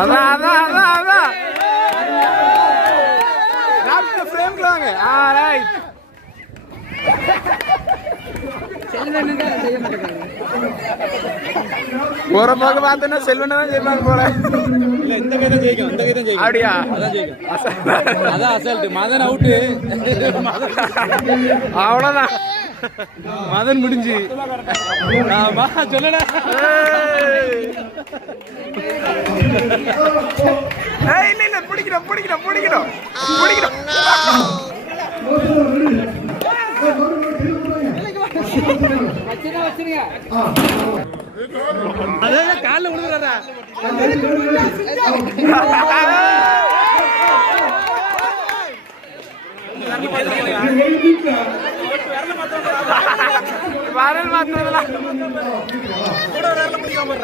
அதான் அதான் அதான் அதான் ஃப்ரேம்ல வாங்க. ரைட். போற போக பார்த்தோன்னா செல்வனை தான் ஜெயிப்பாங்க போல. இல்ல இந்த கை தான் ஜெயிக்கும், இந்த கை தான் ஜெயிக்கும். அப்படியா? அதான் ஜெயிக்கும். அதான் அசல்ட். மதன் அவுட்டு. அவ்வளவுதான், மதன் முடிஞ்சு. சொல்லடா. இல்ல இல்ல பிடிக்கணும் பிடிக்கணும் பிடிக்கணும் பிடிக்கணும். அதான் காலில் விழுந்துறாரா. வரல் மாத்திரலாம் கூட விரல பிடிக்காம